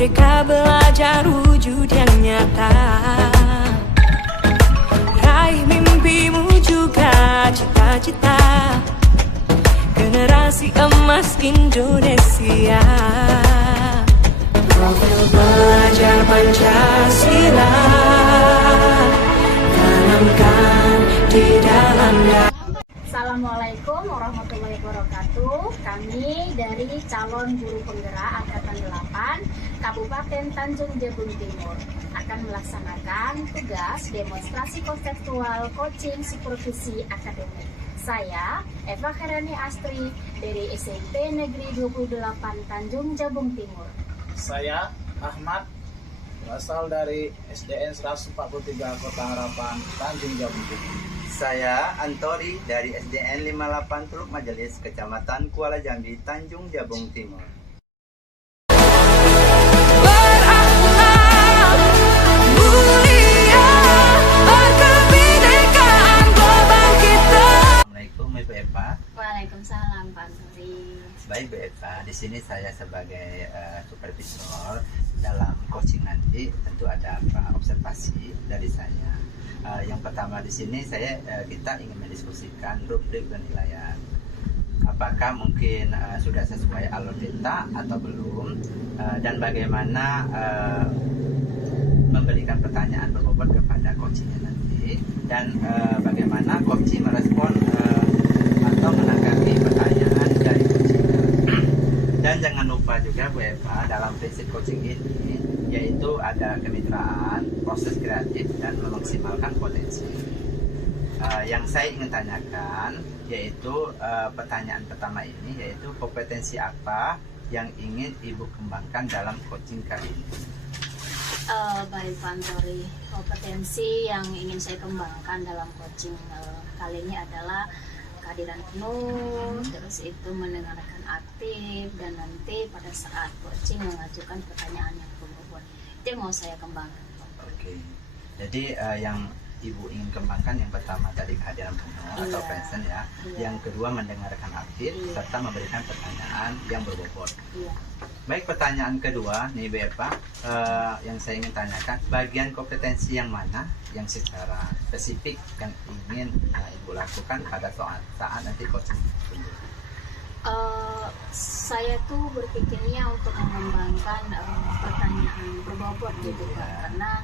Merdeka belajar wujud yang nyata, raih mimpimu juga cita-cita, generasi emas Indonesia. Profil belajar Pancasila tanamkan di dalam dada. Assalamualaikum warahmatullahi wabarakatuh. Kami dari calon guru penggerak Angkatan 8 Kabupaten Tanjung Jabung Timur akan melaksanakan tugas demonstrasi konseptual coaching supervisi akademik. Saya Eva Khairani Astri dari SMP Negeri 28 Tanjung Jabung Timur. Saya Ahmad, berasal dari SDN 143 Kota Harapan, Tanjung Jabung Timur. Saya Antori dari SDN 58 Teluk Majelis, Kecamatan Kuala Jambi, Tanjung Jabung Timur. Berakhlak mulia, berkebinekaan global kita. Assalamualaikum Ibu Eva. Waalaikumsalam Pak Antori. Baik Bu Eva, di sini saya sebagai supervisor dalam coaching nanti tentu ada observasi dari saya. Yang pertama di sini kita ingin mendiskusikan rubrik penilaian. Apakah mungkin sudah sesuai alur data atau belum, dan bagaimana memberikan pertanyaan berbobot kepada coachingnya nanti, dan bagaimana coaching merespon atau menanggapi pertanyaan dari coachingnya. Dan jangan lupa juga Bu Eva, dalam prinsip coaching ini yaitu ada kemitraan, proses kreatif, dan memaksimalkan potensi. Yang saya ingin tanyakan yaitu pertanyaan pertama ini, yaitu kompetensi apa yang ingin Ibu kembangkan dalam coaching kali ini? Baik Pak Antori, kompetensi yang ingin saya kembangkan dalam coaching kali ini adalah kehadiran penuh, terus itu mendengarkan aktif, dan nanti pada saat coaching mengajukan pertanyaan yang berbobot. Itu yang mau saya kembangkan. Oke, jadi yang Ibu ingin kembangkan yang pertama tadi kehadiran penuh atau present ya, yang kedua mendengarkan aktif, serta memberikan pertanyaan yang berbobot. Baik, pertanyaan kedua nih Bu Eva, yang saya ingin tanyakan, bagian kompetensi yang mana yang secara spesifik yang ingin Ibu lakukan pada saat nanti coaching? Saya tuh berpikirnya untuk mengembangkan pertanyaan berbobot gitu Pak, karena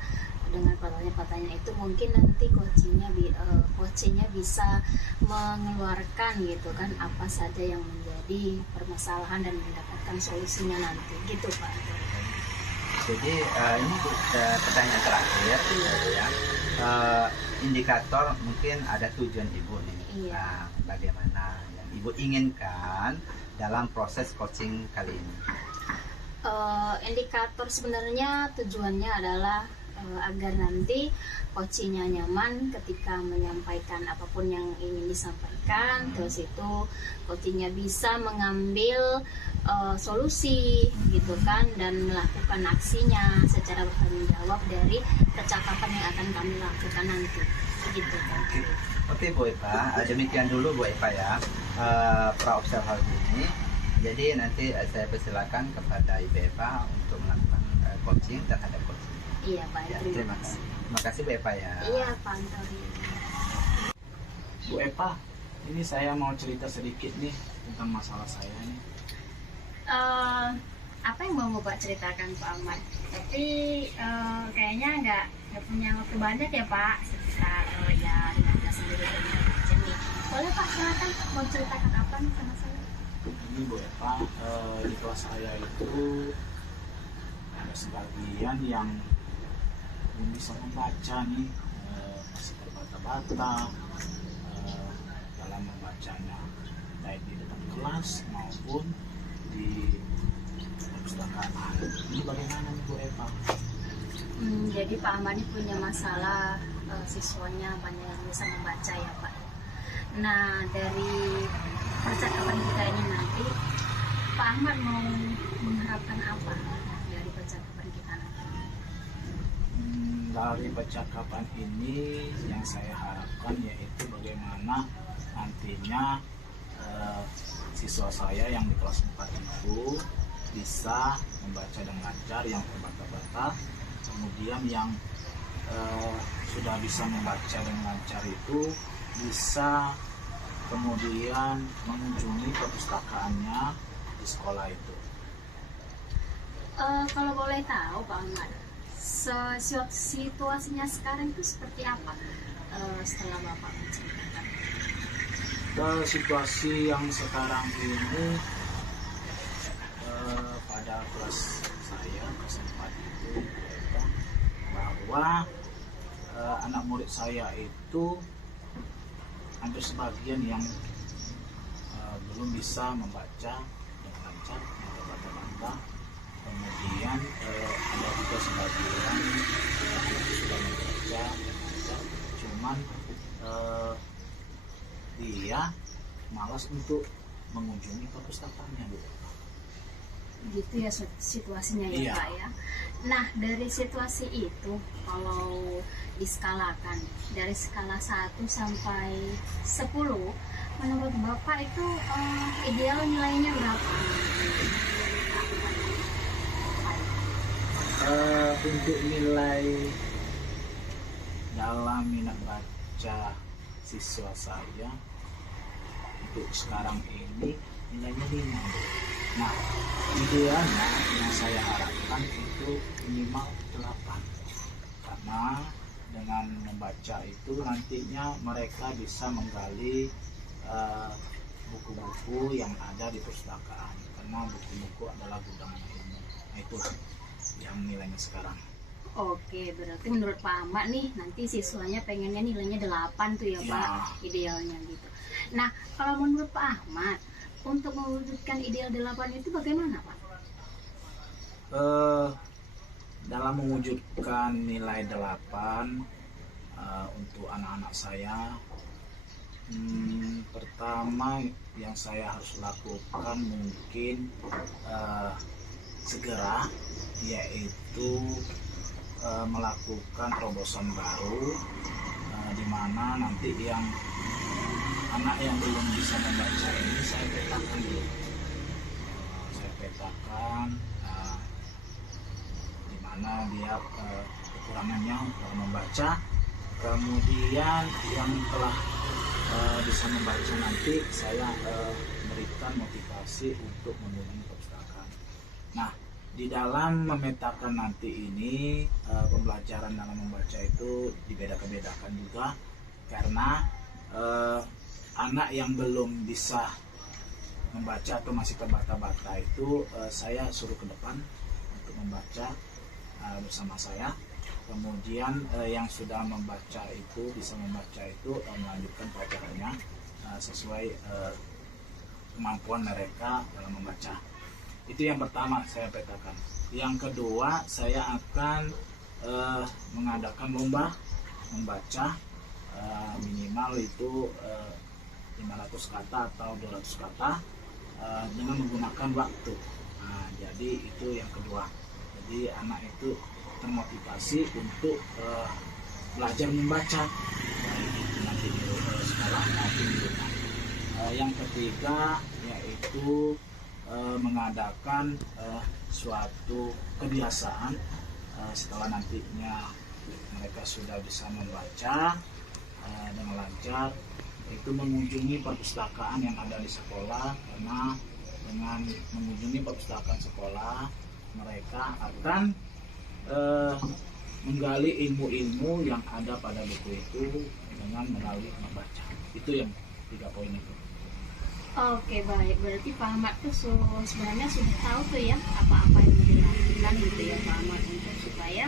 dengan pertanyaan itu mungkin nanti coachingnya bisa mengeluarkan gitu kan apa saja yang menjadi permasalahan dan mendapatkan solusinya nanti gitu Pak. Jadi ini pertanyaan terakhir ya. Indikator mungkin ada tujuan Ibu nih. Nah, bagaimana yang Ibu inginkan dalam proses coaching kali ini? Indikator sebenarnya tujuannya adalah agar nanti coachingnya nyaman ketika menyampaikan apapun yang ingin disampaikan, terus itu coachingnya bisa mengambil solusi gitu kan, dan melakukan aksinya secara bertanggung jawab dari percakapan yang akan kami lakukan nanti gitu kan. Oke Bu Eva, demikian dulu Bu Eva ya pra-observasi ini. Jadi nanti saya persilakan kepada Ibu Eva untuk melakukan coaching terhadap coaching. Iya Pak. Ya, terima kasih. Terima kasih Bu Eva ya. Iya Pak Antori. Bu Eva, ini saya mau cerita sedikit nih tentang masalah saya nih. Apa yang mau Bapak ceritakan Pak Ahmad? Tapi kayaknya nggak punya waktu banyak ya Pak, sekitar ya 15 menit nih. Boleh Pak, silakan mau ceritakan apa nih sama saya? Ini Bu Eva, di kelas saya itu ada sebagian yang belum bisa membaca nih, masih terbata-bata dalam membacanya, baik di depan kelas maupun di perpustakaan. Ini bagaimana nih Bu Eva? Jadi Pak Ahmad punya masalah siswanya banyak yang bisa membaca ya Pak. Nah, dari percakapan kita ini nanti Pak Ahmad mau mengharapkan apa dari percakapan kita nanti? Dari percakapan ini yang saya harapkan yaitu bagaimana nantinya siswa saya yang di kelas 4 itu bisa membaca dengan lancar, yang terbata-bata. Kemudian yang sudah bisa membaca dengan lancar itu bisa kemudian mengunjungi perpustakaannya di sekolah itu. Kalau boleh tahu Pak Ahmad, situasinya sekarang itu seperti apa setelah Bapak menceritakan? Situasi yang sekarang ini pada kelas saya kelas 4 itu bahwa anak murid saya itu hampir sebagian yang belum bisa membaca dengan lancar, terbata-bata. Kemudian ada juga sebagian yang sudah membaca dengan lancar, cuman dia malas untuk mengunjungi perpustakaannya, Bu. Gitu ya situasinya ya Iya. Pak ya. Nah, dari situasi itu kalau diskalakan dari skala 1 sampai 10, menurut Bapak itu ideal nilainya berapa? Untuk nilai dalam minat baca siswa saya untuk sekarang ini nilainya 5. Nah, idealnya yang saya harapkan itu minimal 8, karena dengan membaca itu nantinya mereka bisa menggali buku-buku yang ada di perpustakaan, karena buku-buku adalah gudang ilmu. Nah, itulah yang nilainya sekarang. Oke, berarti menurut Pak Ahmad nih nanti siswanya pengennya nilainya 8 tuh ya Ya. Pak, idealnya gitu. Nah, kalau menurut Pak Ahmad untuk mewujudkan ideal 8 itu bagaimana Pak? Dalam mewujudkan nilai 8 untuk anak-anak saya, pertama yang saya harus lakukan mungkin segera, yaitu melakukan terobosan baru, di mana nanti yang anak yang belum bisa membaca ini saya petakan dulu. Saya petakan di mana dia kekurangannya dalam membaca. Kemudian yang telah bisa membaca nanti saya berikan motivasi untuk mengunjungi perpustakaan. Nah, di dalam memetakan nanti ini pembelajaran dalam membaca itu dibedakan juga, karena anak yang belum bisa membaca atau masih terbata-bata itu saya suruh ke depan untuk membaca bersama saya. Kemudian yang sudah membaca itu bisa membaca itu melanjutkan pelajarannya sesuai kemampuan mereka dalam membaca. Itu yang pertama saya petakan. Yang kedua, saya akan mengadakan lomba membaca, minimal itu 500 kata atau 200 kata dengan menggunakan waktu. Nah, jadi itu yang kedua. Jadi anak itu termotivasi untuk belajar membaca, baik itu nanti di sekolah maupun di rumah. Yang ketiga yaitu mengadakan suatu kebiasaan setelah nantinya mereka sudah bisa membaca dengan lancar, itu mengunjungi perpustakaan yang ada di sekolah, karena dengan mengunjungi perpustakaan sekolah mereka akan menggali ilmu-ilmu yang ada pada buku itu dengan melalui membaca. Itu yang 3 poin itu. Oke, baik. Berarti Pak Ahmad tuh sebenarnya sudah tahu tuh ya apa-apa yang mau dilakukan gitu ya Pak Ahmad untuk supaya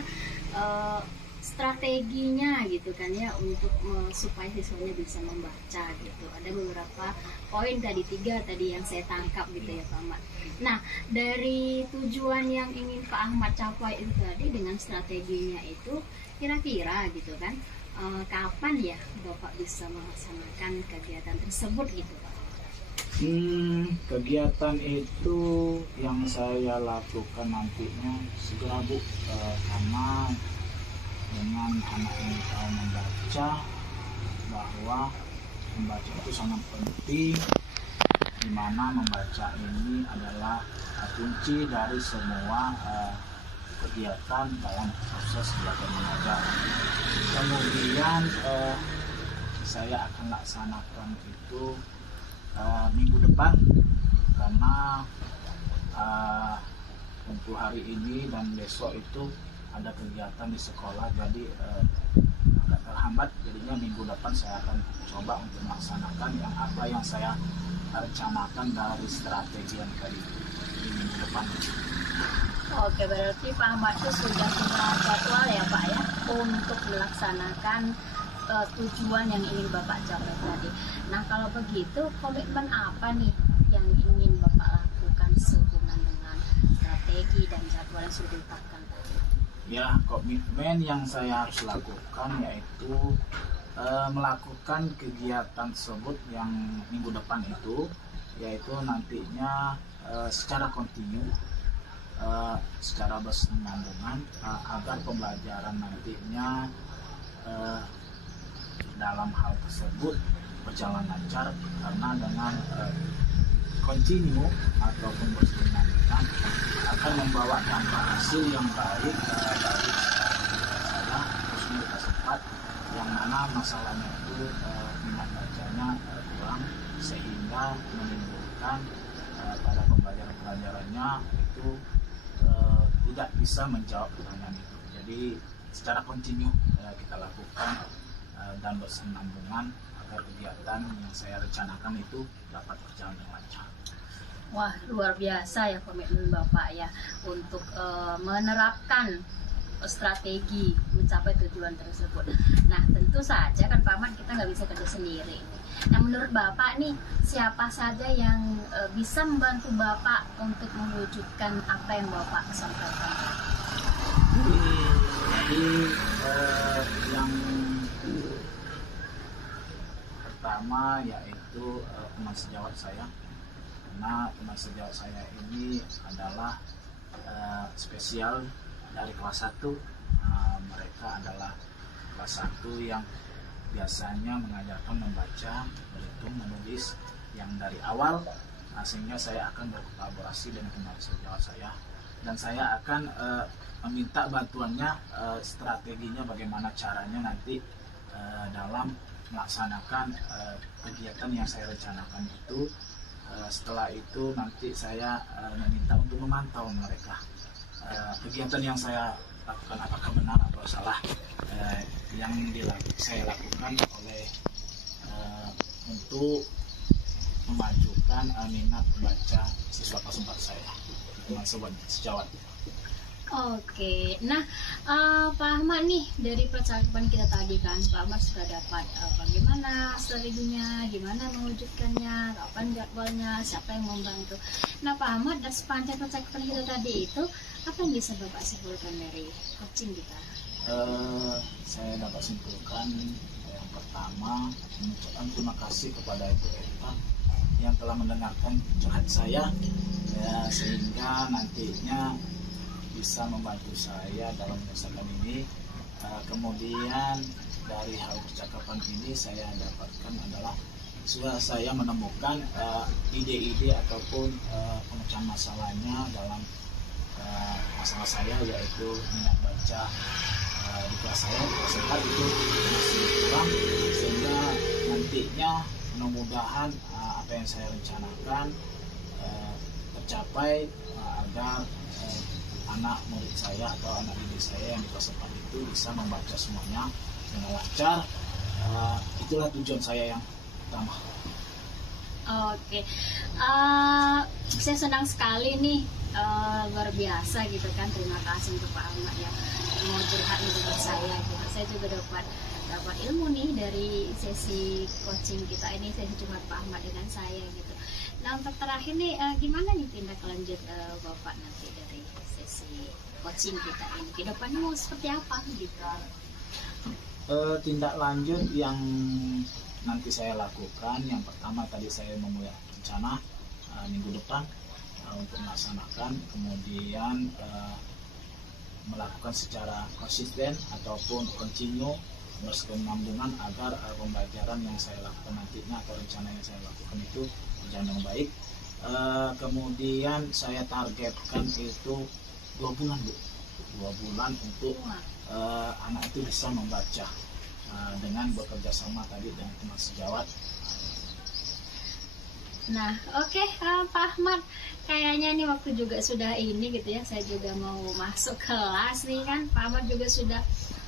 strateginya gitu kan ya untuk supaya siswanya bisa membaca gitu. Ada beberapa poin tadi 3 tadi yang saya tangkap gitu ya Pak Ahmad. Nah, dari tujuan yang ingin Pak Ahmad capai itu tadi dengan strateginya itu kira-kira gitu kan kapan ya Bapak bisa melaksanakan kegiatan tersebut gitu Pak? Kegiatan itu yang saya lakukan nantinya segera, Bu, karena dengan anak yang tahu membaca, bahwa membaca itu sangat penting, di mana membaca ini adalah kunci dari semua kegiatan dalam proses belajar mengajar. Kemudian saya akan laksanakan itu minggu depan, karena untuk hari ini dan besok itu ada kegiatan di sekolah, jadi agak terhambat. Jadinya minggu depan saya akan coba untuk melaksanakan apa yang saya rencanakan dari strategi yang tadi di minggu depan. Oke, berarti Pak Ahmad itu sudah punya jadwal ya Pak ya untuk melaksanakan tujuan yang ingin Bapak capai tadi. Nah kalau begitu, komitmen apa nih yang ingin Bapak lakukan sehubungan dengan strategi dan jadwal yang sudah ditetapkan tadi? Ya, komitmen yang saya harus lakukan yaitu melakukan kegiatan tersebut yang minggu depan itu, yaitu nantinya secara kontinu, secara berkesinambungan, agar pembelajaran nantinya dalam hal tersebut berjalan lancar, karena dengan kontinu ataupun berkesinambungan akan membawa dampak hasil yang baik bagi saya khususnya di kelas 4, yang mana masalahnya itu minat bacanya kurang, sehingga menimbulkan pada pembelajarannya itu tidak bisa menjawab pertanyaan itu. Jadi secara kontinu kita lakukan dan berkesinambungan agar kegiatan yang saya rencanakan itu dapat berjalan dengan lancar. Wah, luar biasa ya komitmen Bapak ya untuk menerapkan strategi mencapai tujuan tersebut. Nah tentu saja kan Pak Ahmad kita nggak bisa kerja sendiri. Nah menurut Bapak nih, siapa saja yang bisa membantu Bapak untuk mewujudkan apa yang Bapak sampaikan? Jadi yang pertama yaitu teman sejawat saya, karena teman sejawat saya ini adalah spesial dari kelas 1. Mereka adalah kelas 1 yang biasanya mengajarkan membaca, berhitung, menulis yang dari awal, sehingga saya akan berkolaborasi dengan teman sejawat saya, dan saya akan meminta bantuannya, strateginya bagaimana caranya nanti dalam melaksanakan kegiatan yang saya rencanakan itu. Setelah itu nanti saya meminta untuk memantau mereka kegiatan yang saya lakukan apakah benar atau salah yang saya lakukan oleh untuk memajukan minat membaca siswa kelas 4 saya, teman sejawat. Oke, nah Pak Ahmad nih dari percakapan kita tadi kan Pak Ahmad sudah dapat bagaimana strateginya, gimana mewujudkannya, kapan jadwalnya, siapa yang membantu. Nah Pak Ahmad, dan sepanjang percakapan kita tadi itu apa yang bisa Bapak simpulkan dari coaching kita? Saya dapat simpulkan yang pertama, mengucapkan terima kasih kepada Ibu Erika yang telah mendengarkan curhat saya, sehingga nantinya bisa membantu saya dalam menyelesaikan ini. Kemudian dari hal percakapan ini saya dapatkan adalah saya menemukan ide-ide ataupun pemecahan masalahnya dalam masalah saya, yaitu minat baca di kelas saya kelas 4 itu masih kurang, sehingga nantinya mudah-mudahan apa yang saya rencanakan tercapai agar anak murid saya atau anak didik saya yang di kelas 4 itu bisa membaca semuanya dengan lancar. Itulah tujuan saya yang pertama. Oke, saya senang sekali nih, luar biasa gitu kan. Terima kasih untuk Pak Ahmad yang mau curhat dengan saya gitu. Saya juga dapat ilmu nih dari sesi coaching kita ini, sesi curhat Pak Ahmad dengan saya gitu. Nah untuk terakhir nih, gimana nih tindak lanjut Bapak nanti dari sesi coaching kita ini? Kedepannya mau seperti apa gitu? Tindak lanjut yang nanti saya lakukan, yang pertama tadi saya memulai rencana minggu depan untuk melaksanakan, kemudian melakukan secara konsisten ataupun kontinu berkesinambungan agar pembelajaran yang saya lakukan nantinya atau rencana yang saya lakukan itu berjalan dengan baik. Kemudian saya targetkan itu 2 bulan Bu, 2 bulan untuk anak itu bisa membaca dengan bekerja sama tadi dengan teman sejawat. Nah, oke, Pak Ahmad, kayaknya nih waktu juga sudah ini gitu ya, saya juga mau masuk kelas nih kan. Pak Ahmad juga sudah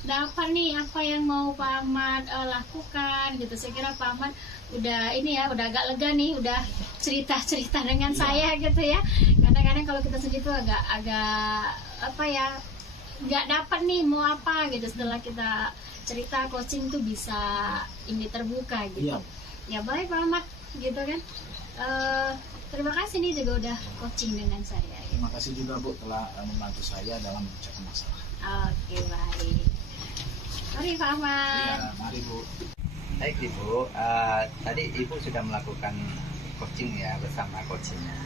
dapat nih apa yang mau Pak Ahmad lakukan gitu. Saya kira Pak Ahmad udah ini ya, udah agak lega nih, udah cerita-cerita dengan saya gitu ya. Kadang-kadang kalau kita sendiri tuh agak apa ya, nggak dapat nih mau apa gitu. Setelah kita cerita coaching tuh bisa ini terbuka gitu. Ya baik Pak Ahmad gitu kan. Terima kasih nih juga udah coaching dengan saya. Terima kasih juga Bu telah membantu saya dalam memecahkan masalah. Oke, baik. Mari Pak Ahmad. Ya, mari Bu. Baik Ibu, tadi Ibu sudah melakukan coaching ya bersama coachingnya.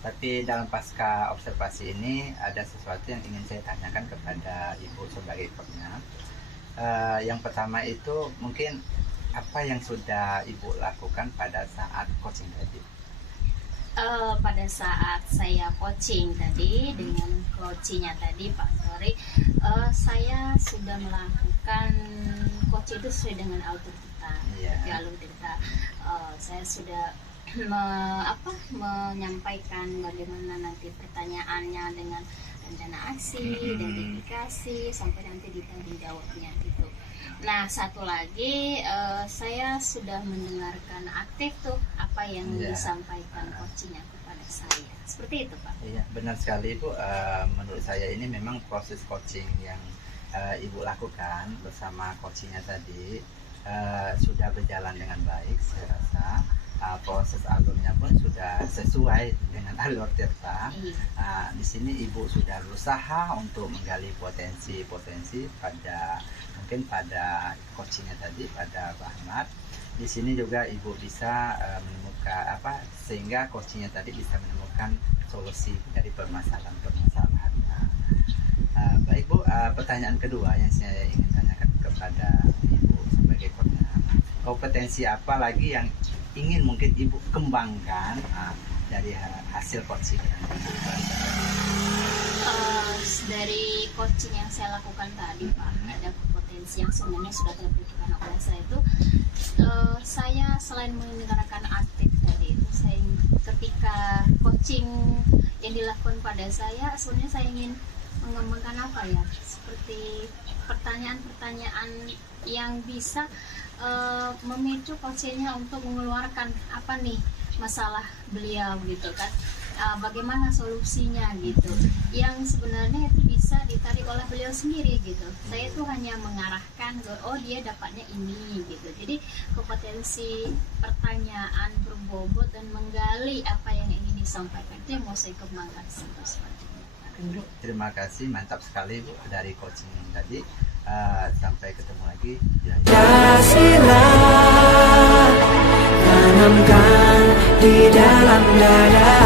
Tapi dalam pasca observasi ini ada sesuatu yang ingin saya tanyakan kepada Ibu sebagai coachnya. Yang pertama itu mungkin apa yang sudah Ibu lakukan pada saat coaching tadi? Pada saat saya coaching tadi dengan coachnya tadi Pak Tori, saya sudah melakukan coaching itu sesuai dengan alur kita. Alur kita, saya sudah menyampaikan bagaimana nanti pertanyaannya dengan rencana aksi, identifikasi, sampai nanti ditanggung jawabnya gitu. Nah, satu lagi saya sudah mendengarkan aktif tuh apa yang disampaikan coachingnya kepada saya. Seperti itu Pak. Iya, benar sekali Ibu. Menurut saya ini memang proses coaching yang Ibu lakukan bersama coachingnya tadi sudah berjalan dengan baik. Saya rasa proses alurnya pun sudah sesuai dengan alur Tirta. Di sini Ibu sudah berusaha untuk menggali potensi mungkin pada coachingnya tadi, pada Pak Ahmad. Di sini juga Ibu bisa menemukan sehingga coachingnya tadi bisa menemukan solusi dari permasalahan-permasalahannya. Baik Bu, pertanyaan kedua yang saya ingin tanyakan kepada Ibu sebagai coachnya, kompetensi apa lagi yang ingin mungkin Ibu kembangkan dari hasil coaching? Dari coaching yang saya lakukan tadi Pak, ada potensi yang sebenarnya sudah terpikirkan oleh saya itu. Saya selain mendengarkan aktif tadi itu, saya ketika coaching yang dilakukan pada saya, sebenarnya saya ingin mengembangkan apa ya, seperti pertanyaan-pertanyaan yang bisa memicu pasiennya untuk mengeluarkan apa nih masalah beliau gitu kan, bagaimana solusinya gitu, yang sebenarnya itu bisa ditarik oleh beliau sendiri gitu. Saya tuh hanya mengarahkan oh dia dapatnya ini gitu. Jadi kompetensi pertanyaan berbobot dan menggali apa yang ingin disampaikan itu yang mau saya kembangkan seperti itu. Terima kasih, mantap sekali Bu dari coaching tadi. Sampai ketemu lagi. Pancasila tanamkan di dalam dada,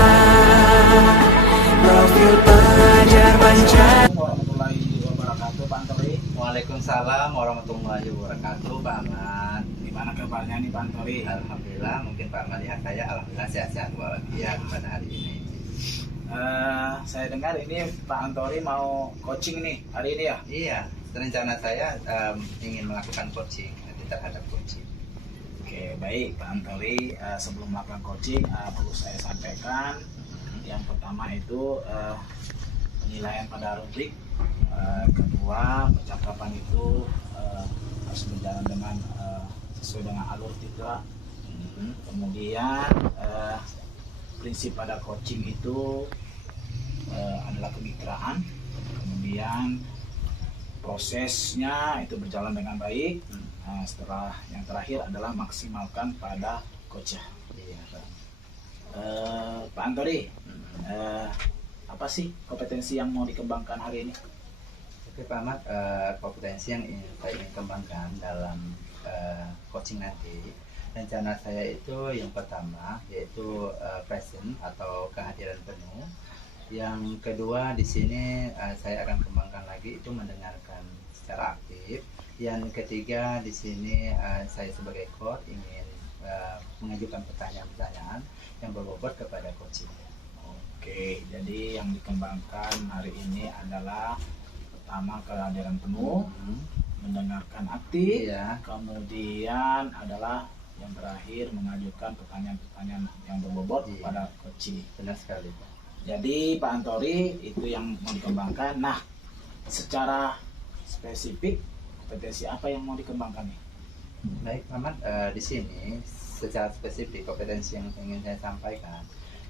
profil pelajar Pancasila. Warahmatullahi wabarakatuh, Pak Tori. Waalaikumsalam warahmatullahi wabarakatuh, Pak Ahmad. Gimana kabarnya nih Pak Tori? Alhamdulillah, mungkin Pak Ahmad lihat saya, alhamdulillah sehat-sehat walafiat pada hari ini. Saya dengar ini Pak Antori mau coaching nih hari ini ya? Iya, rencana saya ingin melakukan coaching terhadap coaching. Oke, baik Pak Antori. Sebelum melakukan coaching perlu saya sampaikan yang pertama itu penilaian pada rubrik, kedua percakapan itu harus berjalan dengan sesuai dengan alur Tirta. Kemudian prinsip pada coaching itu adalah kemitraan, kemudian prosesnya itu berjalan dengan baik. Setelah yang terakhir adalah maksimalkan pada coachnya. Pak Antori, apa sih kompetensi yang mau dikembangkan hari ini? Oke Pak Ahmad, kompetensi yang saya ingin kembangkan dalam coaching nanti, rencana saya itu yang pertama yaitu present atau kehadiran penuh. Yang kedua di sini saya akan kembangkan lagi itu mendengarkan secara aktif. Yang ketiga di sini saya sebagai coach ingin mengajukan pertanyaan-pertanyaan yang berbobot kepada coaching. Oke, jadi yang dikembangkan hari ini adalah pertama kehadiran penuh, mendengarkan aktif, Iya. kemudian adalah yang terakhir mengajukan pertanyaan-pertanyaan yang berbobot Iya. kepada coaching. Benar sekali, Pak. Jadi Pak Antori itu yang mau dikembangkan. Nah, secara spesifik kompetensi apa yang mau dikembangkan nih? Baik, Mamat, di sini secara spesifik kompetensi yang ingin saya sampaikan.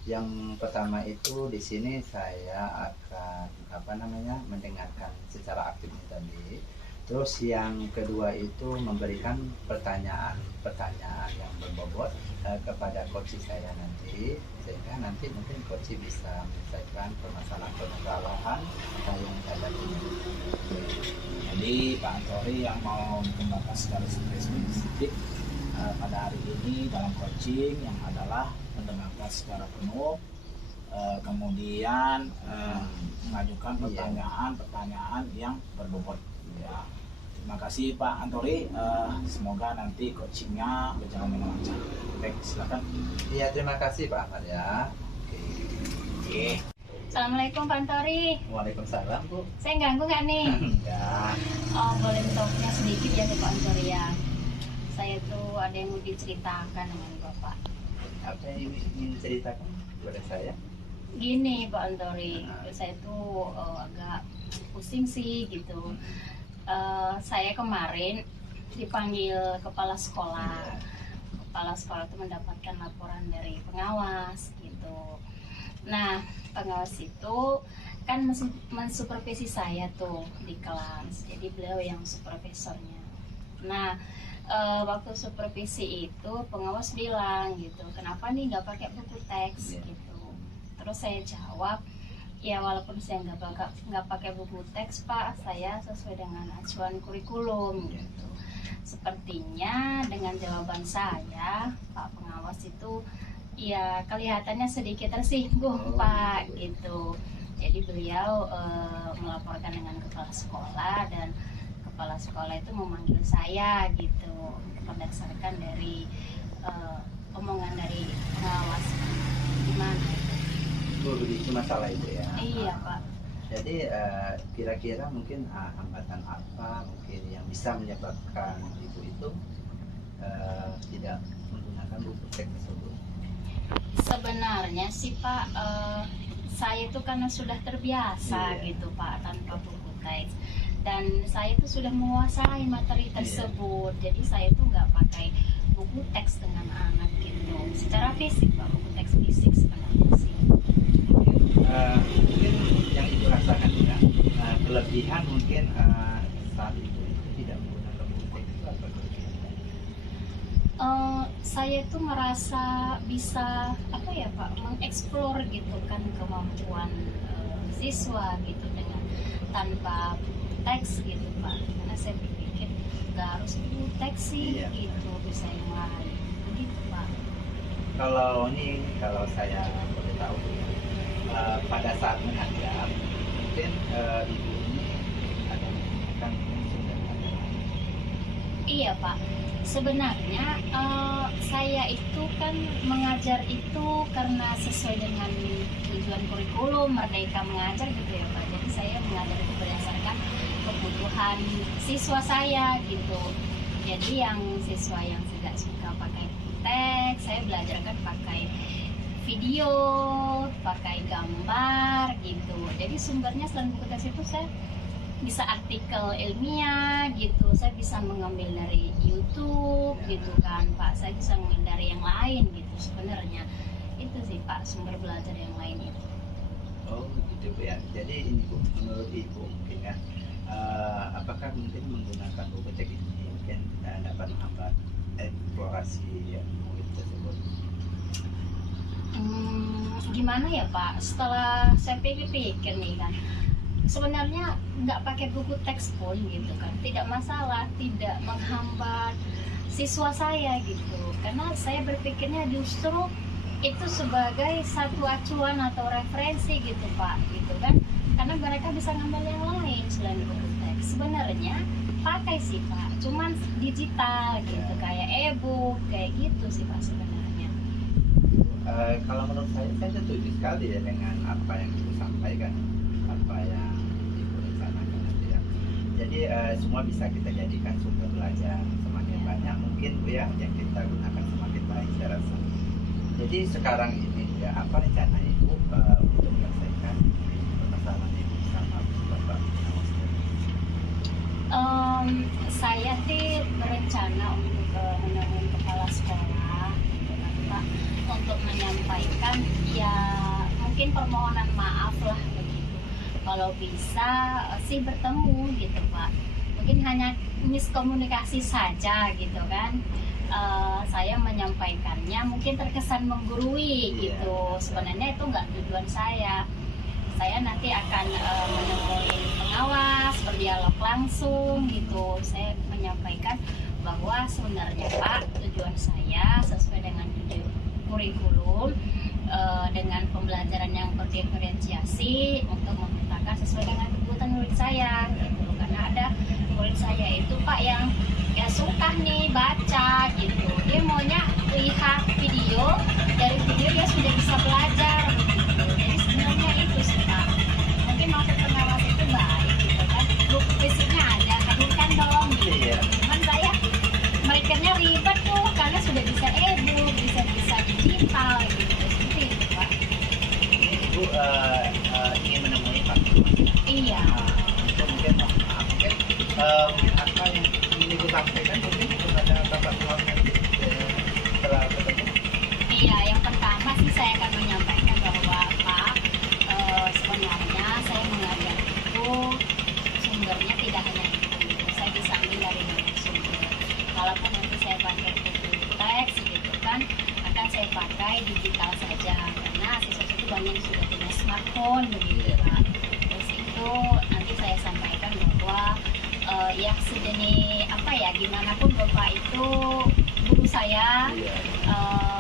Yang pertama itu di sini saya akan mendengarkan secara aktif tadi. Terus yang kedua itu memberikan pertanyaan yang berbobot kepada coach saya nanti, sehingga nanti mungkin coach bisa menyelesaikan permasalahan yang dihadapi. Jadi Pak Antori yang mau dikembangkan secara spesifik pada hari ini dalam coaching yang adalah mendengarkan secara penuh, kemudian mengajukan pertanyaan-pertanyaan yang berbobot. Ya. Terima kasih Pak Antori, semoga nanti coachingnya berjalan dengan lancar. Baik, silakan. Iya, terima kasih Pak Ahmad ya. Oke. Assalamualaikum Pak Antori. Waalaikumsalam Bu. Saya ganggu nggak nih? Enggak. Oh, boleh minta sedikit ya Pak Antori ya. Saya tuh ada yang mau diceritakan dengan Bapak. Apa yang ingin ceritakan kepada saya? Gini Pak Antori, saya tuh agak pusing sih gitu. Saya kemarin dipanggil kepala sekolah. Kepala sekolah itu mendapatkan laporan dari pengawas gitu. Nah, pengawas itu kan mensupervisi saya tuh di kelas. Jadi beliau yang supervisornya. Nah, waktu supervisi itu pengawas bilang gitu, kenapa nih nggak pakai buku teks gitu. Terus saya jawab, ya walaupun saya nggak pakai buku teks Pak, saya sesuai dengan acuan kurikulum gitu. Sepertinya dengan jawaban saya Pak pengawas itu ya kelihatannya sedikit tersinggung Pak gitu. Jadi beliau melaporkan dengan kepala sekolah dan kepala sekolah itu memanggil saya gitu berdasarkan dari omongan dari pengawas. Gimana itu? Begitu masalah itu ya. Iya Pak. Jadi kira-kira mungkin hambatan apa mungkin yang bisa menyebabkan ibu itu tidak menggunakan buku teks tersebut? Sebenarnya sih Pak, saya itu karena sudah terbiasa gitu Pak tanpa buku teks, dan saya itu sudah menguasai materi tersebut. Jadi saya itu nggak pakai buku teks dengan anak gitu. Secara fisik Pak, buku teks fisik sebenarnya sih. Mungkin yang ibu rasakan juga kelebihan mungkin saat itu tidak menggunakan buku teks itu apa kelebihan? Saya itu merasa bisa apa ya Pak, mengeksplor gitu kan kemampuan siswa gitu dengan tanpa teks gitu Pak. Karena saya berpikir nggak harus buku teks sih gitu, bisa yang lain begitu Pak. Kalau saya boleh tahu pada saat mengajar mungkin ibu ini ada menggunakan sudah ada. Iya Pak, sebenarnya saya itu kan mengajar itu karena sesuai dengan tujuan kurikulum Merdeka Mengajar gitu ya Pak. Jadi saya mengajar itu berdasarkan kebutuhan siswa saya gitu. Jadi yang siswa yang tidak suka pakai teks, saya belajarkan pakai video, pakai gambar gitu. Jadi sumbernya selain buku teks itu saya bisa artikel ilmiah gitu, saya bisa mengambil dari YouTube gitu kan Pak, saya bisa mengambil dari yang lain gitu sebenarnya. Itu sih Pak sumber belajar yang lain itu. Oh gitu Bu ya. Jadi ini Bu, menurut ibu mungkin kan apakah mungkin menggunakan buku teks ini mungkin dapat menghambat eksplorasi murid tersebut? Gimana ya Pak, setelah saya pikir-pikir nih kan, sebenarnya nggak pakai buku teks pun gitu kan tidak masalah, tidak menghambat siswa saya gitu, karena saya berpikirnya justru itu sebagai satu acuan atau referensi gitu Pak gitu kan, karena mereka bisa ngambil yang lain selain buku teks. Sebenarnya pakai sih Pak, cuman digital gitu kayak e-book kayak gitu sih Pak sebenarnya. Kalau menurut saya setuju sekali ya dengan apa yang Ibu sampaikan, apa yang Ibu rencanakan nanti ya. Jadi semua bisa kita jadikan sumber belajar. Semakin banyak mungkin Bu ya yang kita gunakan semakin baik saya rasa. Jadi sekarang ini ya apa rencana Ibu untuk menyelesaikan permasalahan Ibu sama Bapak? Saya sih berencana untuk menemui kepala sekolah gitu kan, Pak, untuk menyampaikan ya mungkin permohonan maaf lah begitu. Kalau bisa sih bertemu gitu Pak. Mungkin hanya miskomunikasi saja gitu kan. Saya menyampaikannya mungkin terkesan menggurui gitu. Sebenarnya itu nggak tujuan saya. Saya nanti akan menemui pengawas, berdialog langsung gitu. Saya menyampaikan bahwa sebenarnya Pak, tujuan saya sesuai dengan kurikulum dengan pembelajaran yang berdiferensiasi untuk memetakan sesuai dengan kebutuhan murid saya gitu. Karena ada murid saya itu Pak yang ya suka nih baca gitu. Dia maunya lihat video, dari video dia sudah bisa belajar gitu. Jadi sebenarnya itu sih Pak. Mungkin maksud pengawas itu baik gitu kan. Buku fisiknya ada, hadirkan dong gitu. Cuman saya mereka-nya ribet tuh karena sudah bisa e-book, bisa digital gitu. Seperti itu Pak. Ibu ingin menemui Pak? Iya. Itu mungkin mungkin apa yang ingin Ibu sampaikan mungkin kepada Bapak Tuhan nanti setelah ketemu? Iya, yang pertama sih saya akan menyampaikan bahwa Pak, sebenarnya saya mengajar itu sumbernya tidak hanya itu. Saya bisa ambil dari banyak sumber. Walaupun nanti saya pakai buku teks gitu kan, akan saya pakai digital saja karena siswa itu banyak yang sudah punya smartphone begitu kan. Terus itu nanti saya sampaikan bahwa ya sedini apa ya, gimana pun Bapak itu guru saya,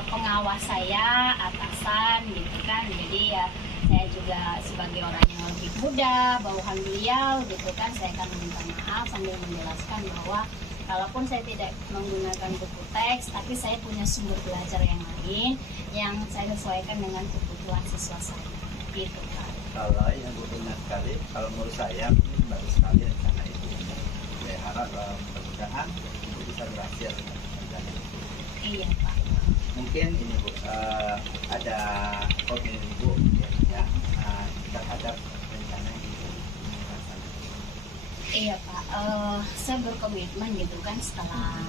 pengawas saya, atasan gitu kan. Jadi ya saya juga sebagai orang yang lebih muda, bawahan beliau gitu kan, saya akan meminta maaf sambil menjelaskan bahwa kalaupun saya tidak menggunakan buku teks, tapi saya punya sumber belajar yang lain yang saya sesuaikan dengan kebutuhan siswa saya gitu kan. Kalau yang benar sekali, kalau menurut saya ini bagus sekali rencana itu. Saya harap mudah-mudahan Ibu bisa berhasil dengan rencana itu. Iya Pak. Mungkin ini Bu, ada opini Ibu ya terhadap rencana yang Ibu laksanakan. Iya Pak, saya berkomitmen gitu kan setelah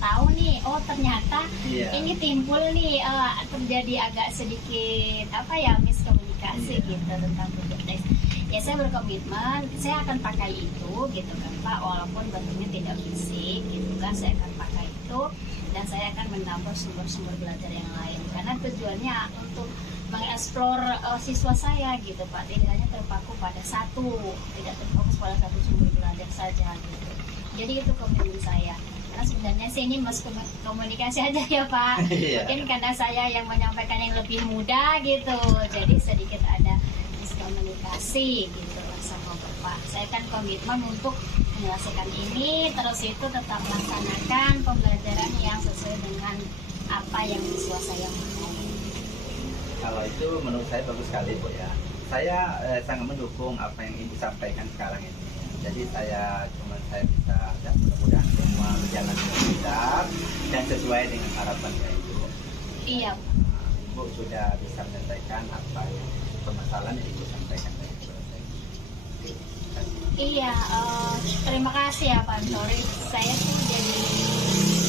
tahu nih, oh ternyata ini timbul nih terjadi agak sedikit apa ya miskomunikasi gitu tentang buku teks. Ya saya berkomitmen, saya akan pakai itu gitu kan Pak, walaupun bentuknya tidak fisik gitu kan, saya akan pakai itu dan saya akan menambah sumber-sumber belajar yang lain karena tujuannya untuk mengeksplor siswa saya gitu Pak, tidak hanya terpaku pada satu, tidak terfokus pada satu sumber belajar saja gitu. Jadi itu komitmen saya. Karena sebenarnya sih ini mas komunikasi aja ya Pak. Mungkin karena saya yang menyampaikan yang lebih muda gitu, jadi sedikit ada miskomunikasi gitu sama Bapak. Saya kan komitmen untuk menyelesaikan ini, terus itu tetap melaksanakan pembelajaran yang sesuai dengan apa yang siswa saya mau. Kalau itu menurut saya bagus sekali Bu ya. Saya sangat mendukung apa yang Ibu sampaikan sekarang ini. Jadi saya bisa dan mudah-mudahan semua berjalan dengan lancar dan sesuai dengan harapan Ibu. Iya. Ibu sudah bisa menyelesaikan apa yang permasalahan yang Ibu sampaikan tadi. Iya, terima kasih ya Pak Antori. Saya tuh jadi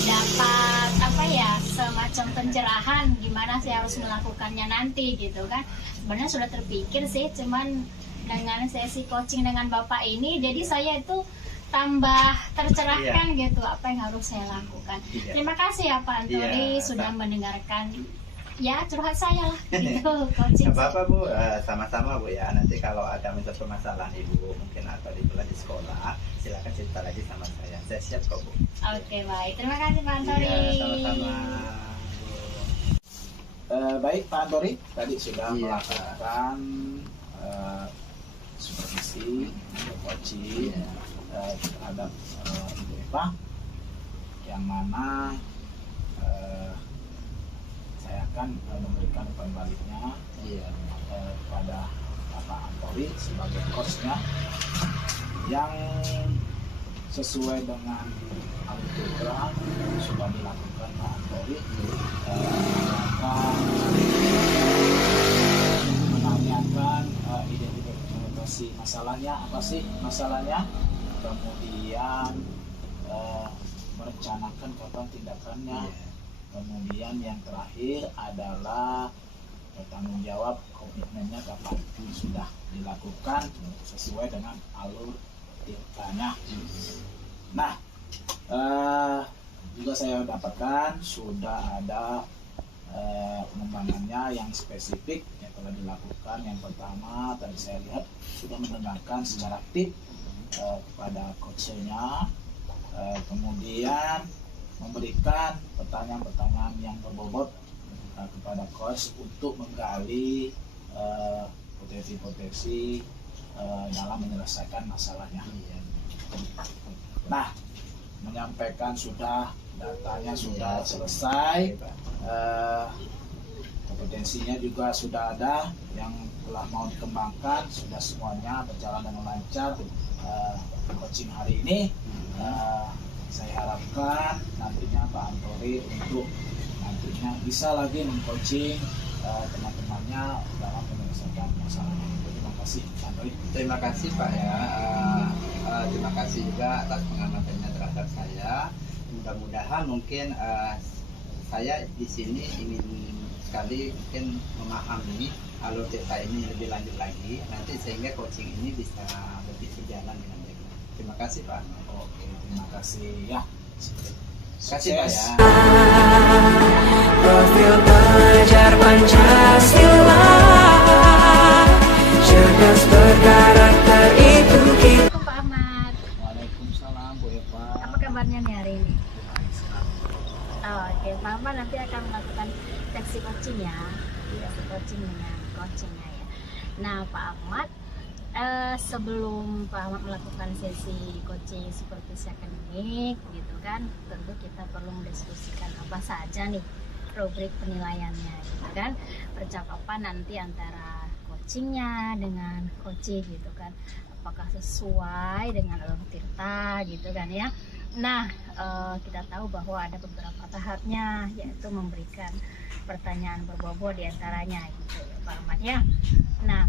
dapat apa ya, semacam pencerahan gimana saya harus melakukannya nanti gitu kan. Sebenarnya sudah terpikir sih, cuman dengan sesi coaching dengan Bapak ini jadi saya itu tambah tercerahkan gitu apa yang harus saya lakukan. Terima kasih ya Pak Antori sudah mendengarkan ya curhat saya lah gitu coaching. Apa-apa Bu, sama-sama Bu ya. Nanti kalau ada permasalahan Ibu mungkin atau di sekolah, silakan cerita lagi sama saya. Saya siap kok Bu. Oke baik, terima kasih Pak Antori. Iya, sama-sama. Baik Pak Antori, tadi sudah melakukan supervisi, coaching terhadap Ibu Eva, yang mana saya akan memberikan pembaliknya kepada Bapak Antori sebagai coachnya yang sesuai dengan alur yang sudah dilakukan Pak Antori. Akan menanyakan identifikasi masalahnya, apa sih masalahnya, kemudian merencanakan kapan tindakannya, kemudian yang terakhir adalah bertanggung jawab komitmennya kapan sudah dilakukan sesuai dengan alur tindakannya. Nah, juga saya dapatkan sudah ada pengembangannya yang spesifik yang telah dilakukan. Yang pertama tadi saya lihat sudah mendengarkan secara aktif kepada coachnya, kemudian memberikan pertanyaan-pertanyaan yang berbobot kepada coach untuk menggali potensi-potensi dalam menyelesaikan masalahnya. Nah, menyampaikan sudah datanya sudah selesai, kompetensinya juga sudah ada yang telah mau dikembangkan, sudah semuanya berjalan dengan lancar. Coaching hari ini saya harapkan nantinya Pak Antori untuk nantinya bisa lagi mengcoaching teman-temannya dalam menyelesaikan masalahnya. Terima kasih Pak Antori. Terima kasih Pak ya. Terima kasih juga atas pengamatannya terhadap saya. Mudah-mudahan mungkin saya di sini ingin sekali mungkin memahami alur cerita ini lebih lanjut lagi nanti sehingga coaching ini bisa lebih berjalan dengan baik. Terima kasih Pak. Oke, terima kasih ya. Kasih Pak ya. Profil pelajar Pancasila, cerdas berkarakter itu kita. Assalamualaikum Pak Ahmad. Waalaikumsalam Bu Eva. Apa kabarnya nih hari ini? Oke, Pak Ahmad nanti akan melakukan sesi coaching ya. Sesi coaching dengan coachingnya ya. Nah Pak Ahmad, sebelum Pak Ahmad melakukan sesi coaching supervisi akademik gitu kan, tentu kita perlu mendiskusikan apa saja nih rubrik penilaiannya gitu kan, percakapan nanti antara coachingnya dengan coaching gitu kan, apakah sesuai dengan alur tirta gitu kan ya. Nah, kita tahu bahwa ada beberapa tahapnya, yaitu memberikan pertanyaan berbobot diantaranya gitu ya Pak Ahmad ya. Nah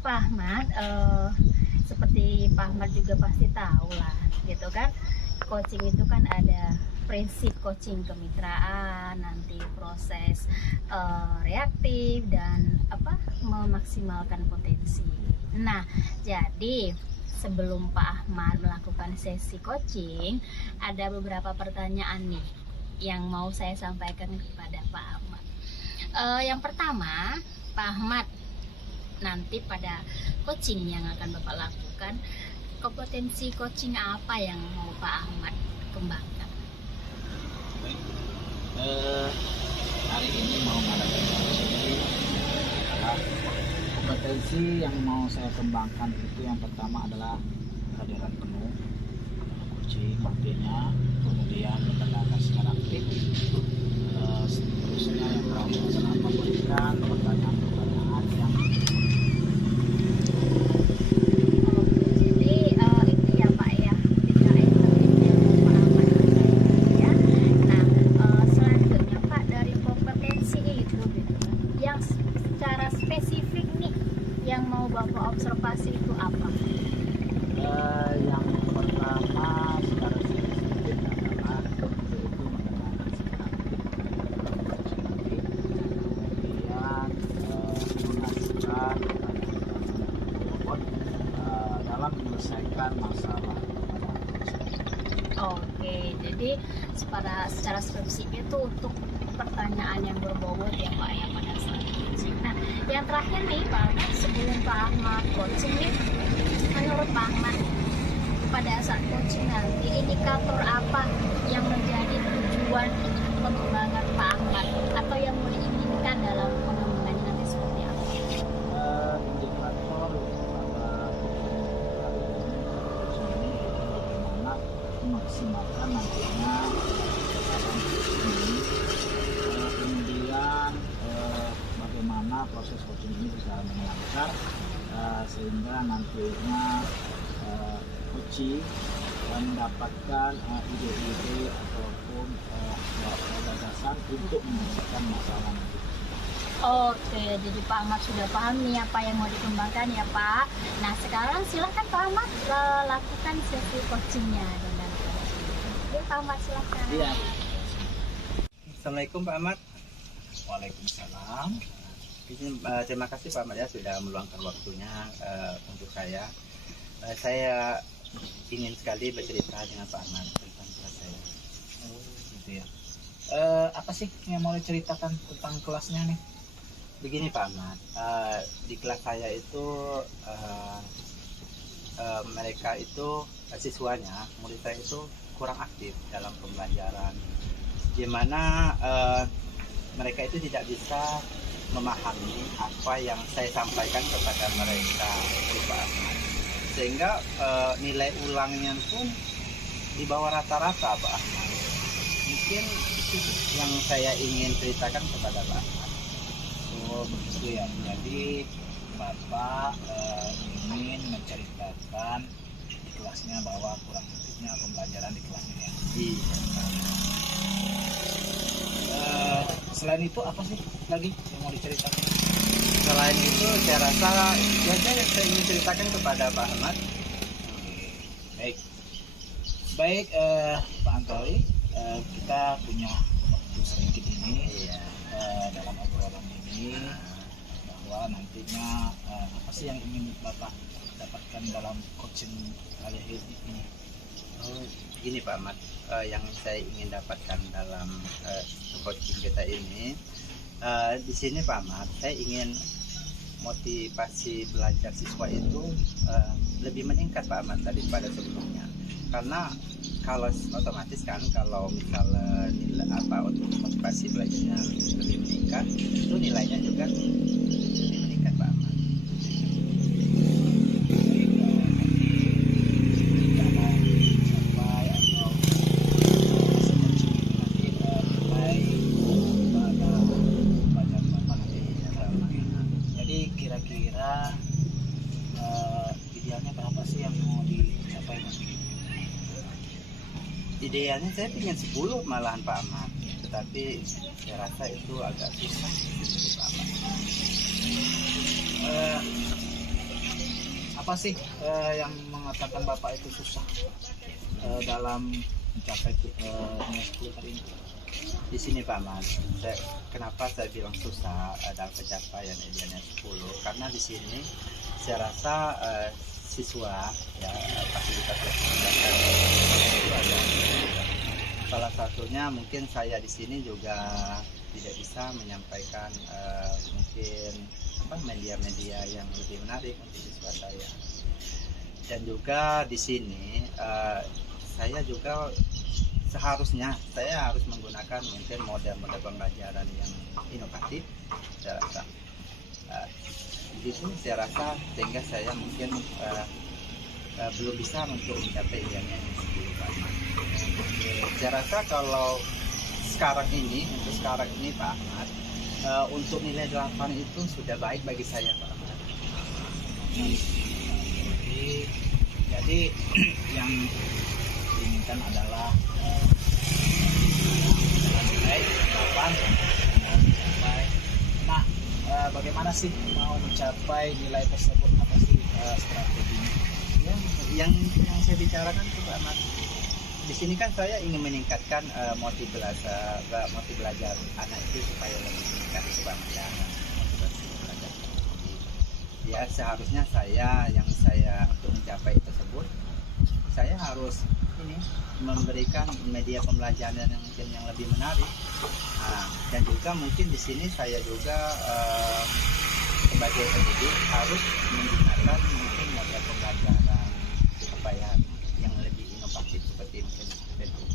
Pak Ahmad, seperti Pak Ahmad juga pasti tahu lah gitu kan, coaching itu kan ada prinsip coaching kemitraan, nanti proses reaktif dan memaksimalkan potensi. Nah, jadi sebelum Pak Ahmad melakukan sesi coaching, ada beberapa pertanyaan nih yang mau saya sampaikan kepada Pak Ahmad. Yang pertama, Pak Ahmad, nanti pada coaching yang akan Bapak lakukan, kompetensi coaching apa yang mau Pak Ahmad kembangkan? Hari ini mau mengadakan coaching adalah kompetensi yang mau saya kembangkan itu yang pertama adalah kehadiran penuh coaching artinya, kemudian mendengarkan secara aktif, seterusnya yang terakhir adalah memberikan pertanyaan-pertanyaan yang Bapak observasi itu apa? Yang pertama secara spesifik adalah yaitu mendengarkan secara aktif, kemudian mengajukan bobot dalam menyelesaikan masalah. Oke, jadi secara spesifik itu untuk pertanyaan yang berbobot ya Pak ya pada saat coaching. Nah, yang terakhir nih Pak Ahmad, sebelum Pak Ahmad coaching nih, menurut Pak Ahmad pada saat coaching nanti indikator apa yang menjadi tujuan pengembangan Pak Ahmad atau yang mau diinginkan dalam pengembangannya nanti seperti apa? Indikator bagaimana memaksimalkan nantinya kemudian proses coaching ini berjalan dengan lancar, sehingga nantinya coaching mendapatkan ide-ide ataupun gagasan untuk menyelesaikan masalah nanti. Oke, jadi Pak Ahmad sudah paham nih apa yang mau dikembangkan ya Pak. Nah sekarang silahkan Pak Ahmad lakukan sesi coachingnya. Oke Pak Ahmad silahkan. Iya. Assalamualaikum Pak Ahmad. Waalaikumsalam. Terima kasih Pak Ahmad ya sudah meluangkan waktunya untuk saya. Saya ingin sekali bercerita dengan Pak Ahmad tentang kelas saya. Oh, gitu ya. Apa sih yang mau diceritakan tentang kelasnya nih? Begini Pak Ahmad, di kelas saya itu mereka itu siswanya, murid saya itu kurang aktif dalam pembelajaran, di mana mereka itu tidak bisa memahami apa yang saya sampaikan kepada mereka, Pak Ahmad. Sehingga nilai ulangnya pun di bawah rata-rata Pak Ahmad. Mungkin itu yang saya ingin ceritakan kepada Pak Ahmad. Oh begitu ya. Jadi Bapak ingin menceritakan di kelasnya bahwa kurang aktifnya pembelajaran di kelasnya ya. Selain itu apa sih lagi yang mau diceritakan? Selain itu saya rasa itu aja yang saya ingin ceritakan kepada Pak Ahmad. Baik, baik Pak Antoli, kita punya waktu sedikit ini dalam obrolan ini, bahwa nantinya apa sih yang ingin Bapak dapatkan dalam coaching kali ini? Gini Pak Ahmad, yang saya ingin dapatkan dalam coaching kita ini, di sini Pak Ahmad, saya ingin motivasi belajar siswa itu lebih meningkat Pak Ahmad daripada sebelumnya. Karena kalau otomatis kan kalau misalnya nilai untuk motivasi belajarnya lebih meningkat, itu nilainya juga lebih meningkat Pak Ahmad. Jadi kira-kira idealnya berapa sih yang mau dicapai? Idealnya saya ingin 10 malahan Pak Ahmad, tetapi saya rasa itu agak susah Pak Ahmad. Apa sih yang mengatakan Bapak itu susah dalam mencapai nilai 10 hari ini? Di sini Pak Ahmad, kenapa saya bilang susah dalam pencapaian idealnya 10? Karena di sini saya rasa siswa ya fasilitas yang digunakan itu ada. Salah satunya mungkin saya di sini juga tidak bisa menyampaikan mungkin media-media yang lebih menarik untuk siswa saya. Dan juga di sini saya juga seharusnya saya harus menggunakan mungkin model-model pembelajaran yang inovatif. Saya rasa begitu, saya rasa sehingga saya mungkin belum bisa untuk mencapai idealnya yang 10 Pak Ahmad. Saya rasa kalau sekarang ini Pak Ahmad, untuk nilai 8 itu sudah baik bagi saya Pak Ahmad. Jadi yang diinginkan adalah nilai 8 sampai. Nah, bagaimana sih mau mencapai nilai tersebut? Apa sih strateginya? Yang saya bicarakan itu Pak Ahmad, di sini kan saya ingin meningkatkan motivasi belajar anak itu supaya lebih meningkat Pak Ahmad ya. Motivasi belajar. Ya seharusnya saya untuk mencapai tersebut saya harus memberikan media pembelajaran yang mungkin yang lebih menarik. Dan juga mungkin di sini saya juga sebagai pendidik harus menggunakan mungkin model pembelajaran supaya yang lebih inovatif seperti mungkin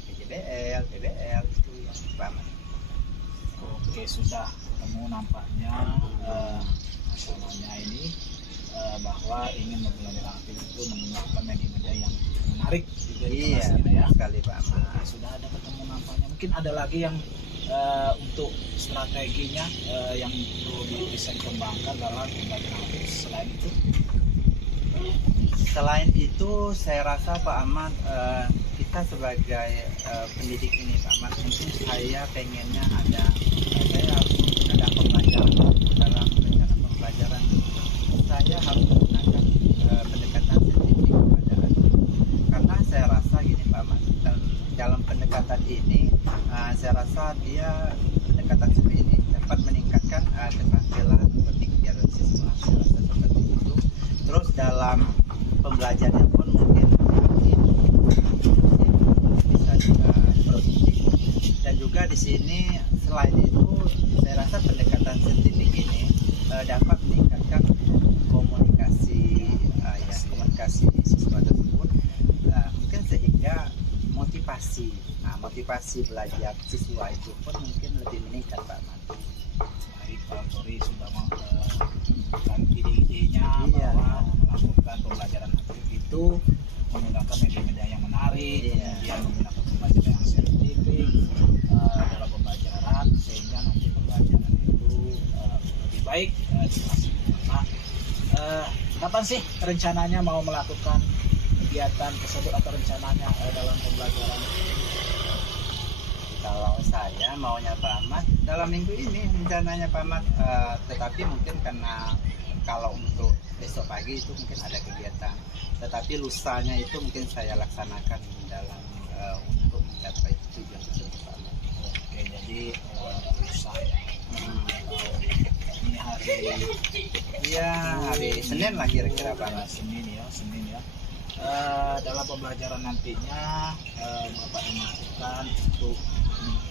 PJBL, PBL itu yang pertama. Oke, sudah ketemu nampaknya masalahnya ini bahwa ingin belajar aktif itu menggunakan media-media yang menarik menarik juga di Iya, kelas ini benar ya. sekali Pak Ahmad. Oke, sudah ada ketemu nampaknya. Mungkin ada lagi yang untuk strateginya yang perlu bisa dikembangkan dalam pembelajaran selain itu. Selain itu, saya rasa Pak Ahmad, kita sebagai pendidik ini Pak Ahmad, mungkin saya pengennya saya harus ada pembelajaran dalam rencana pembelajaran. Saya harus menggunakan pendekatan saintifik kepada anak. Karena saya rasa gini Pak Ahmad, dalam pendekatan ini, saya rasa pendekatan seperti ini dapat meningkatkan keterampilan berpikir siswa. Saya rasa seperti itu. Terus dalam pembelajarannya pun mungkin bisa juga produktif. Dan juga di sini selain itu, saya rasa pendekatan saintifik ini dapat meningkatkan komunikasi siswa tersebut, mungkin sehingga motivasi belajar siswa itu pun mungkin lebih meningkat Pak Ahmad. Baik, Pak Tori sudah memberikan ide-idenya Iya. bahwa melakukan pembelajaran aktif itu menggunakan media-media yang menarik, Iya. kemudian menggunakan pembelajaran yang saintifik dalam pembelajaran, sehingga nanti pembelajaran itu lebih baik. Jelas. Nah, kapan sih rencananya mau melakukan kegiatan tersebut atau rencananya dalam pembelajaran? Kalau saya maunya Pak Ahmad dalam minggu ini rencananya Pak Ahmad, tetapi mungkin karena kalau untuk besok pagi itu mungkin ada kegiatan, tetapi lusanya itu mungkin saya laksanakan dalam untuk mencapai tujuan tersebut Pak Ahmad. Oke, jadi lusa ya. Ini Hari Senin lah kira-kira Pak Ahmad. Senin ya. Dalam pembelajaran nantinya Bapak melakukan untuk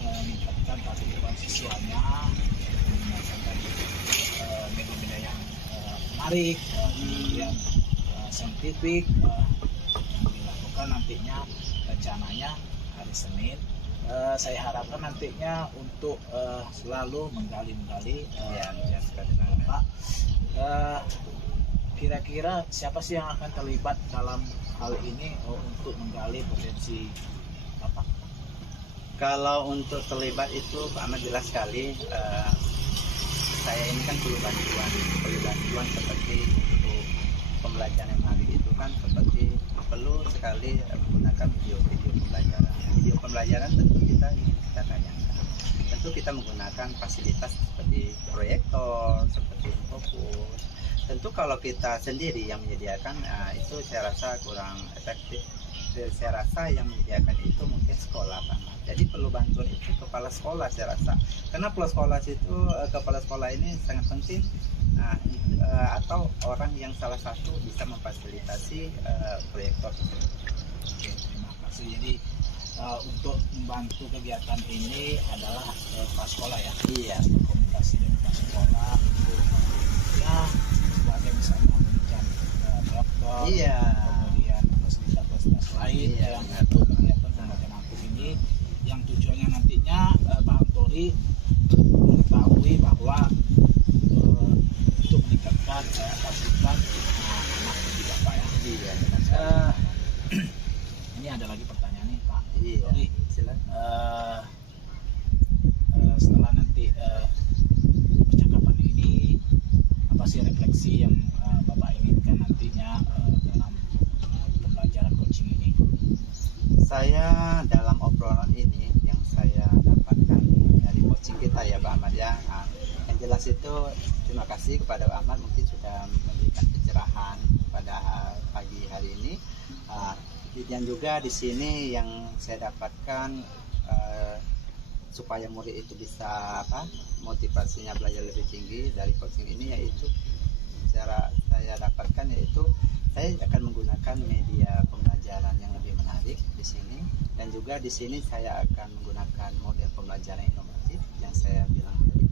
meningkatkan keaktifan siswanya menggunakan media-media yang menarik, kemudian saintifik yang dilakukan nantinya rencananya hari Senin. Saya harapkan nantinya untuk selalu menggali-gali Ya, sekali Pak. Kira-kira siapa sih yang akan terlibat dalam hal ini untuk menggali potensi Bapak? Kalau untuk terlibat itu Pak Ahmad jelas sekali, saya ini kan perlu bantuan seperti untuk pembelajaran yang hari itu kan seperti perlu sekali menggunakan video pembelajaran. Video pembelajaran tentu kita ingin kita tanyakan. Tentu kita menggunakan fasilitas seperti proyektor, seperti infocus. Tentu kalau kita sendiri yang menyediakan itu saya rasa kurang efektif. Saya rasa yang menyediakan itu mungkin sekolah Pak Ahmad. Jadi perlu bantuan itu kepala sekolah saya rasa. Karena kepala sekolah ini sangat penting, atau orang yang salah satu bisa memfasilitasi proyektor tersebut. Oke, terima kasih. Jadi untuk membantu kegiatan ini adalah kepala sekolah ya. Iya. Komunikasi dengan kepala sekolah untuk sebagai misalnya memberikan proyektor, Iya. kemudian fasilitas lain Iya, yang benar. untuk kegiatan pembelajaran aktif ini, yang tujuannya nantinya Pak Tori mengetahui bahwa untuk meningkatkan kapasitas anak juga Pak ya. Iya, benar sekali. Ini ada lagi pertanyaan nih Pak Iya, Tori. silakan. Setelah nanti percakapan ini, apa sih refleksi yang Bapak inginkan nantinya dalam pembelajaran coaching ini? Saya dalam obrolan ini yang saya dapatkan dari coaching kita ya Pak Ahmad ya, yang jelas itu terima kasih kepada Pak Ahmad mungkin sudah memberikan pencerahan pada pagi hari ini. Dan juga di sini yang saya dapatkan supaya murid itu bisa motivasinya belajar lebih tinggi dari coaching ini, yaitu saya dapatkan yaitu saya akan menggunakan media pembelajaran yang lebih menarik di sini, dan juga di sini saya akan menggunakan model pembelajaran inovatif yang saya bilang tadi.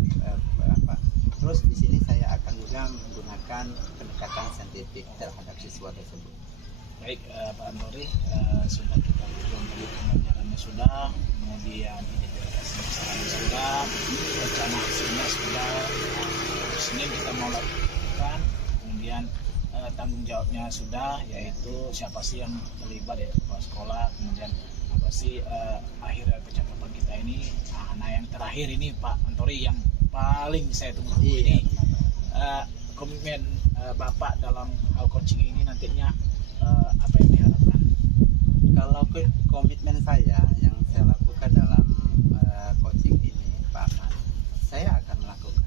Terus di sini saya akan juga menggunakan pendekatan saintifik terhadap siswa tersebut. Baik Pak Tori, sudah kita membeli pembelajarannya sudah, kemudian identifikasi sudah, rencana aksinya sudah. Senin kita mau lakukan, kemudian tanggung jawabnya sudah, yaitu siapa sih yang terlibat, yaitu kepala sekolah, kemudian apa sih akhir dari percakapan kita ini. Nah yang terakhir ini Pak Antori yang paling saya tunggu ini, komitmen Bapak dalam hal coaching ini nantinya apa yang diharapkan? Kalau komitmen saya yang saya lakukan dalam coaching ini, Pak Ahmad, saya akan melakukan.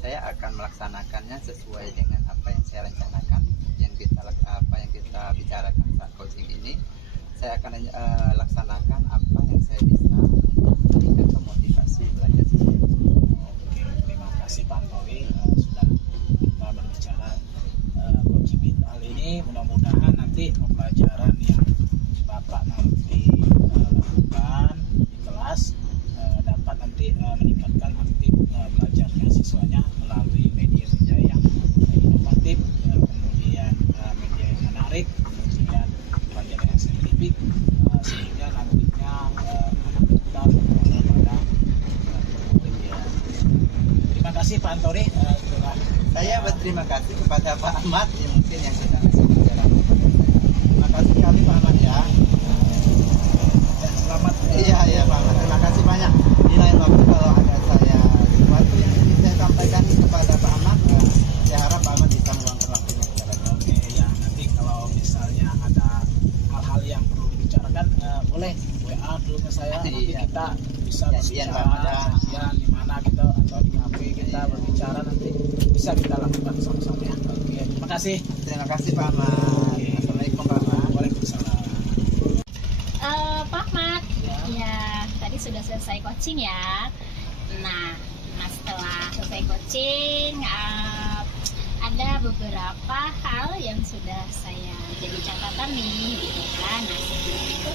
Saya akan melaksanakannya sesuai dengan apa yang saya rencanakan, yang kita bicarakan saat coaching ini. Saya akan laksanakan apa yang saya bisa untuk meningkatkan motivasi belajar sendiri. Oke, terima kasih Pak Antori sudah kita berbicara coaching hal ini. Mudah-mudahan nanti pembelajaran yang Bapak nanti lakukan di kelas dapat nanti meningkatkan aktif belajarnya siswanya melalui media-media yang inovatif, kemudian media yang menarik, kemudian pelajaran yang saintifik, sehingga nantinya anak kita berada pada media. Terima kasih Pak Antori telah Saya berterima kasih kepada Pak Ahmad yang mungkin yang sudah ngasih pelajaran kepada saya. Terima kasih sekali Pak Ahmad ya. dan selamat. Iya Pak Ahmad, terima kasih banyak. Di lain waktu kalau ada saya sesuatu yang ingin saya sampaikan kepada Pak Ahmad, saya harap Pak Ahmad bisa meluangkan waktunya kepada saya. Oke ya, nanti kalau misalnya ada hal-hal yang perlu dibicarakan boleh WA dulu ke saya, nanti Iya. kita bisa Janjian, Pak Ahmad, ya. janjian di mana kita atau di kafe kita berbicara, nanti bisa kita lakukan sama-sama ya. Oke, terima kasih. Terima kasih Pak Ahmad. Assalamualaikum Pak Ahmad. Waalaikumsalam. Pak Ahmad, Ya. ya tadi sudah selesai coaching ya. Nah setelah selesai coaching, ada beberapa hal yang sudah saya jadi catatan nih, gitu kan. Nah sebelum itu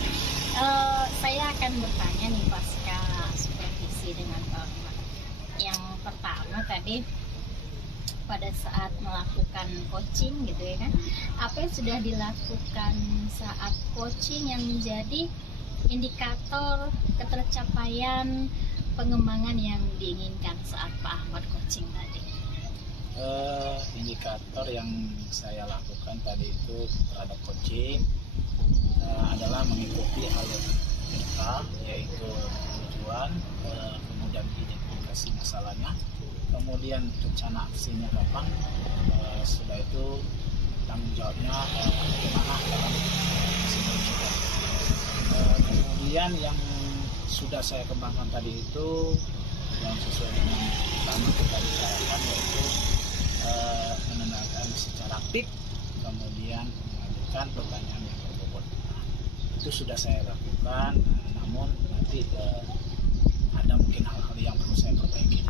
saya akan bertanya nih pasca supervisi dengan Pak Ahmad. Yang pertama tadi, pada saat melakukan coaching gitu ya kan, apa yang sudah dilakukan saat coaching yang menjadi indikator ketercapaian pengembangan yang diinginkan saat Pak Ahmad coaching tadi? Indikator yang saya lakukan tadi itu terhadap coaching adalah mengikuti hal yang kita, yaitu tujuan, kemudian identifikasi masalahnya, kemudian rencana aksinya kapan, setelah itu tanggung jawabnya bagaimana dalam eksekusinya. Kemudian yang sudah saya kembangkan tadi itu yang sesuai dengan pertama kita bicarakan, yaitu menanyakan secara aktif, kemudian mengajukan pertanyaan yang berbobot. Itu sudah saya lakukan, namun nanti ada mungkin hal-hal yang perlu saya perbaiki.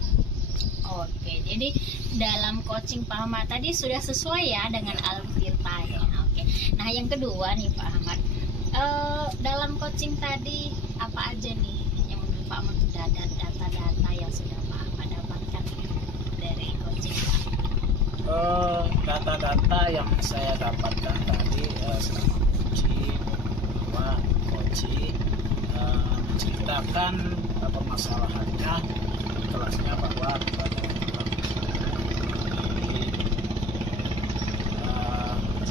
Oke, jadi dalam coaching Pak Ahmad tadi sudah sesuai ya dengan alur ceritanya. Oke. Nah yang kedua nih Pak Ahmad, dalam coaching tadi apa aja nih yang menurut Pak Ahmad sudah ada data-data yang sudah Pak Ahmad dapatkan dari coaching Pak? Data-data yang saya dapatkan tadi selama coaching, bahwa coaching menceritakan permasalahannya di kelasnya, bahwa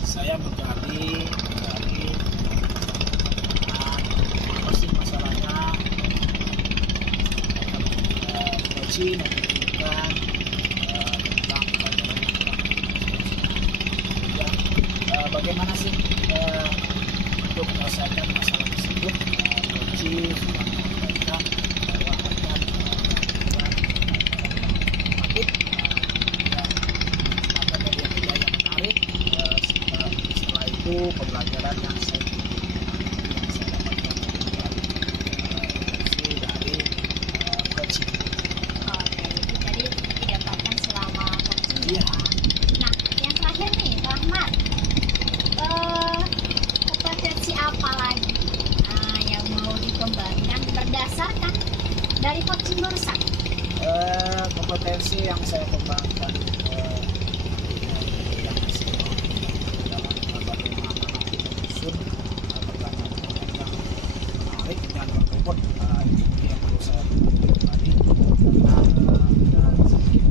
saya menggali apa sih masalahnya, coaching membutuhkan tentang pelajaran yang bagaimana sih untuk menyelesaikan masalah tersebut. Coaching sudah menyampaikan bahwa akan media-media yang menarik. Setelah itu pembelajaran yang saya dapatkan dari coaching. Oke, jadi didapatkan selama coaching Iya. ya. Nah, yang terakhir nih, Pak Ahmad, kompetensi apa lagi yang mau dikembangkan berdasarkan dari coaching barusan? Kompetensi yang saya kembangkan yang adalah bagaimana nanti menyusun pertanyaan yang menarik dan berbobot. Itu yang perlu saya tadi, karena ada sedikit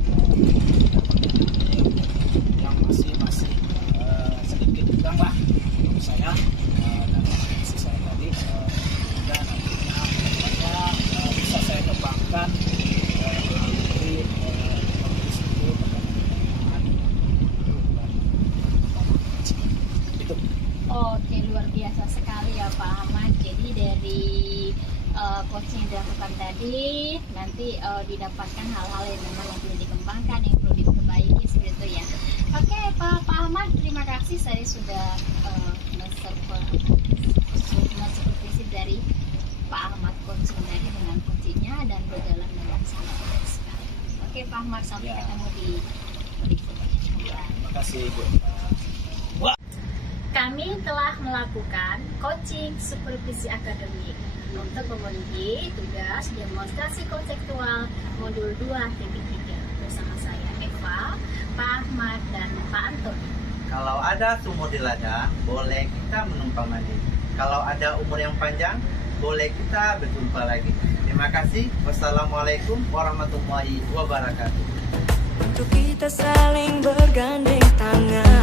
yang masih sekali ya Pak Ahmad. Jadi dari coaching yang dilakukan tadi nanti didapatkan hal-hal yang memang yang perlu dikembangkan, yang perlu diperbaiki seperti itu ya. Oke Pak Ahmad, terima kasih saya sudah supervisi dari Pak Ahmad coaching tadi dengan coachingnya dan berjalan dengan sangat baik sekali. Oke Pak Ahmad, sampai ketemu di berikutnya. Terima kasih Bu. Kami telah melakukan coaching supervisi akademik untuk memenuhi tugas demonstrasi konseptual modul 2.3 bersama saya Eva, Pak Ahmad, dan Pak Antoni. Kalau ada sumur di ladang, boleh kita menumpang mandi. Kalau ada umur yang panjang, boleh kita berjumpa lagi. Terima kasih. Wassalamualaikum warahmatullahi wabarakatuh. Untuk kita saling bergandeng tangan.